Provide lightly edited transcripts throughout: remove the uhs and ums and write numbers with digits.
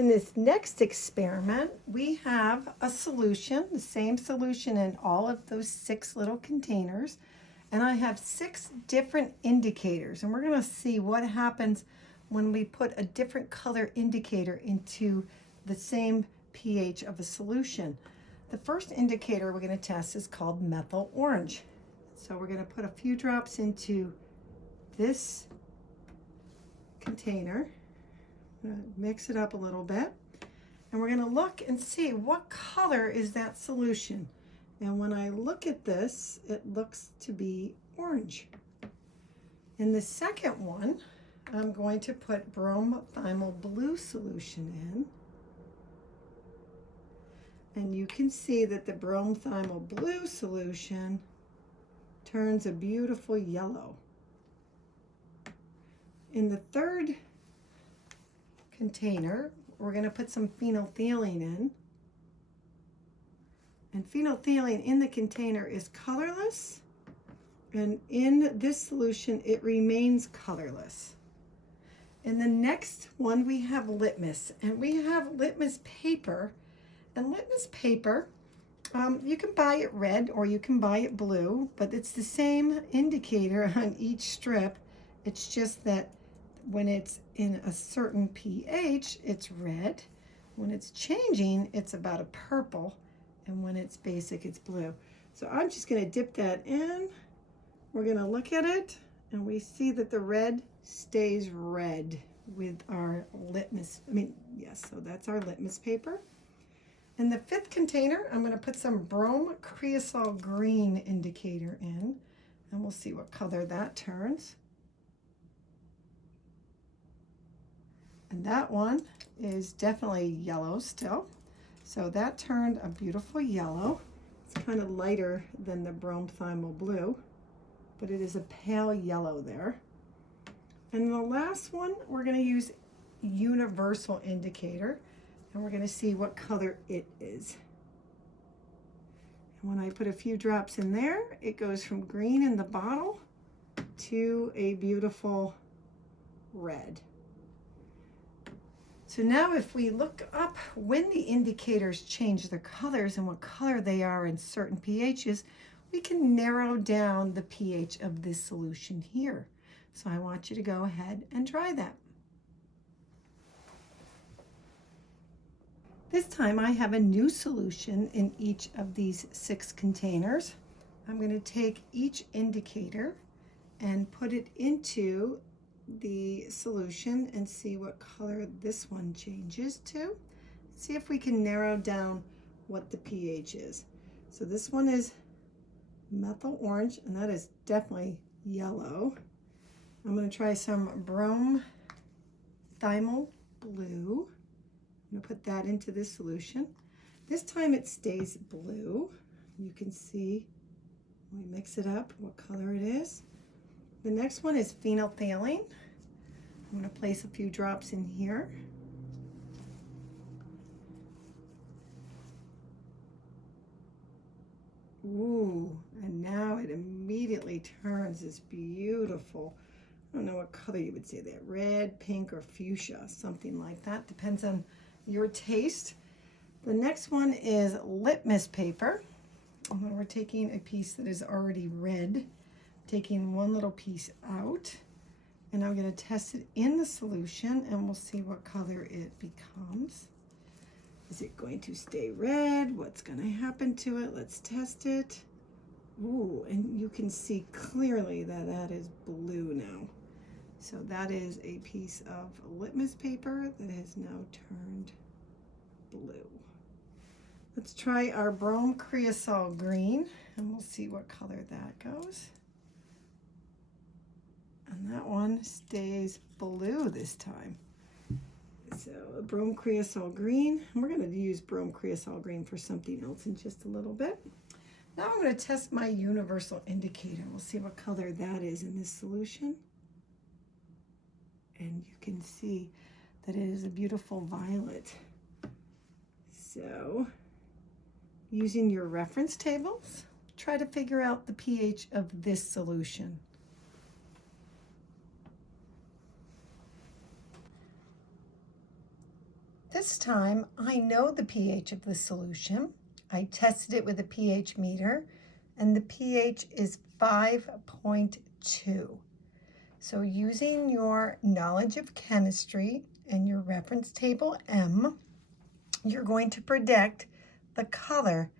In this next experiment, we have a solution, the same solution in all of those 6 little containers. And I have 6 different indicators. And we're going to see what happens when we put a different color indicator into the same pH of a solution. The first indicator we're going to test is called methyl orange. So we're going to put a few drops into this container. Mix it up a little bit, and we're going to look and see what color is that solution. And when I look at this, it looks to be orange. In the second one, I'm going to put bromothiamyl blue solution in, and you can see that the bromothiamyl blue solution turns a beautiful yellow. In the third container, we're going to put some phenolphthalein in. And phenolphthalein in the container is colorless, and in this solution it remains colorless. In the next one we have litmus, and we have litmus paper. And litmus paper, you can buy it red or you can buy it blue, but it's the same indicator on each strip. It's just that when it's in a certain pH, it's red. When it's changing, it's about a purple. And when it's basic, it's blue. So I'm just going to dip that in. We're going to look at it, and we see that the red stays red with our litmus. So that's our litmus paper. In the fifth container, I'm going to put some brome creosol green indicator in, and we'll see what color that turns. And that one is definitely yellow still. So that turned a beautiful yellow. It's kind of lighter than the bromothiamyl blue, but it is a pale yellow there. And the last one, we're going to use universal indicator, and we're going to see what color it is. And when I put a few drops in there, it goes from green in the bottle to a beautiful red. So now if we look up when the indicators change their colors and what color they are in certain pHs, we can narrow down the pH of this solution here. So I want you to go ahead and try that. This time I have a new solution in each of these 6 containers. I'm going to take each indicator and put it into the solution and see what color this one changes to. See if we can narrow down what the pH is. So this one is methyl orange, and that is definitely yellow. I'm going to try some bromothiamyl blue. I'm going to put that into this solution. This time it stays blue. You can see when we mix it up what color it is. The next one is phenolphthalein. I'm going to place a few drops in here. Ooh, and now it immediately turns this beautiful, I don't know what color you would say there, red, pink, or fuchsia, something like that. Depends on your taste. The next one is litmus paper. We're taking a piece that is already red, taking one little piece out, and I'm going to test it in the solution, and we'll see what color it becomes. Is it going to stay red? What's going to happen to it? Let's test it. Ooh, and you can see clearly that that is blue now. So that is a piece of litmus paper that has now turned blue. Let's try our brome creosol green, and we'll see what color that goes. And that one stays blue this time. So a brome creosol green. We're going to use brome creosol green for something else in just a little bit. Now I'm going to test my universal indicator. We'll see what color that is in this solution. And you can see that it is a beautiful violet. So using your reference tables, try to figure out the pH of this solution. this time I know the pH of the solution. I tested it with a pH meter, and the pH is 5.2. So using your knowledge of chemistry and your reference table M, you're going to predict the color.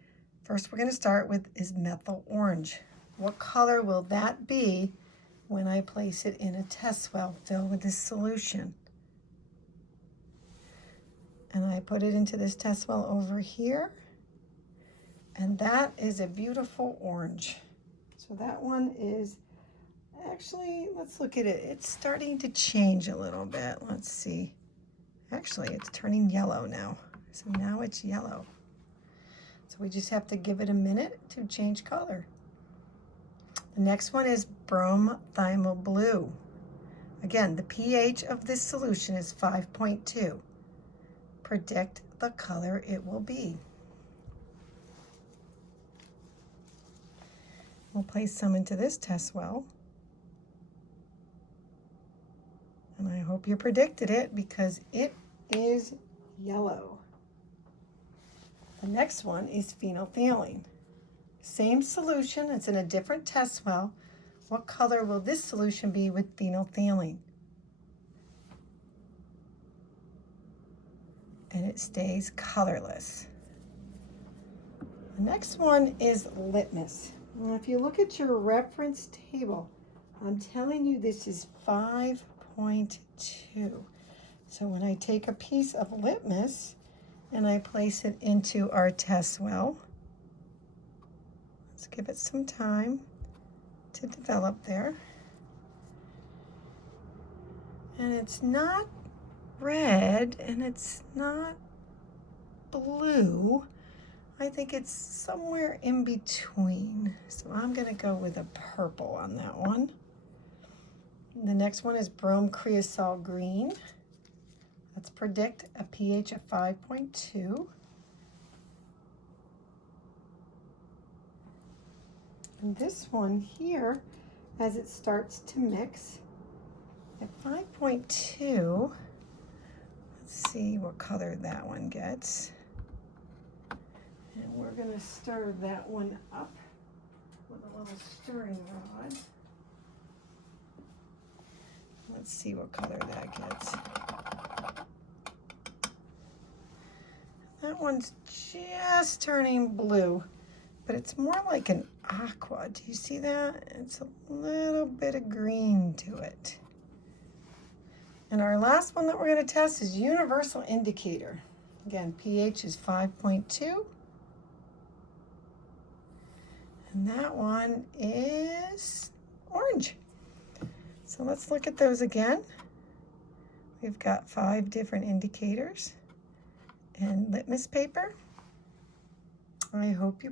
First we're going to start with is methyl orange. What color will that be when I place it in a test well filled with this solution? And I put it into this test well over here, and that is a beautiful orange. So that one is actually, let's look at it. It's starting to change a little bit. Let's see. Actually, it's turning yellow now. So now it's yellow. So we just have to give it a minute to change color. The next one is bromothiamyl blue. Again, the pH of this solution is 5.2. Predict the color it will be. We'll place some into this test well. And I hope you predicted it because it is yellow. The next one is phenolphthalein. Same solution, it's in a different test well. What color will this solution be with phenolphthalein? And it stays colorless. The next one is litmus. Now, if you look at your reference table, I'm telling you this is 5.2. So when I take a piece of litmus and I place it into our test well, let's give it some time to develop there. And it's not red and it's not blue. I think it's somewhere in between. So I'm gonna go with a purple on that one. The next one is brome creosol green. Let's predict a pH of 5.2. And this one here, as it starts to mix, at 5.2, let's see what color that one gets. And we're going to stir that one up with a little stirring rod. Let's see what color that gets. That one's just turning blue, but it's more like an aqua. Do you see that? It's a little bit of green to it. And our last one that we're going to test is universal indicator. Again, pH is 5.2. And that one is orange. So let's look at those again. We've got 5 different indicators and litmus paper. I hope you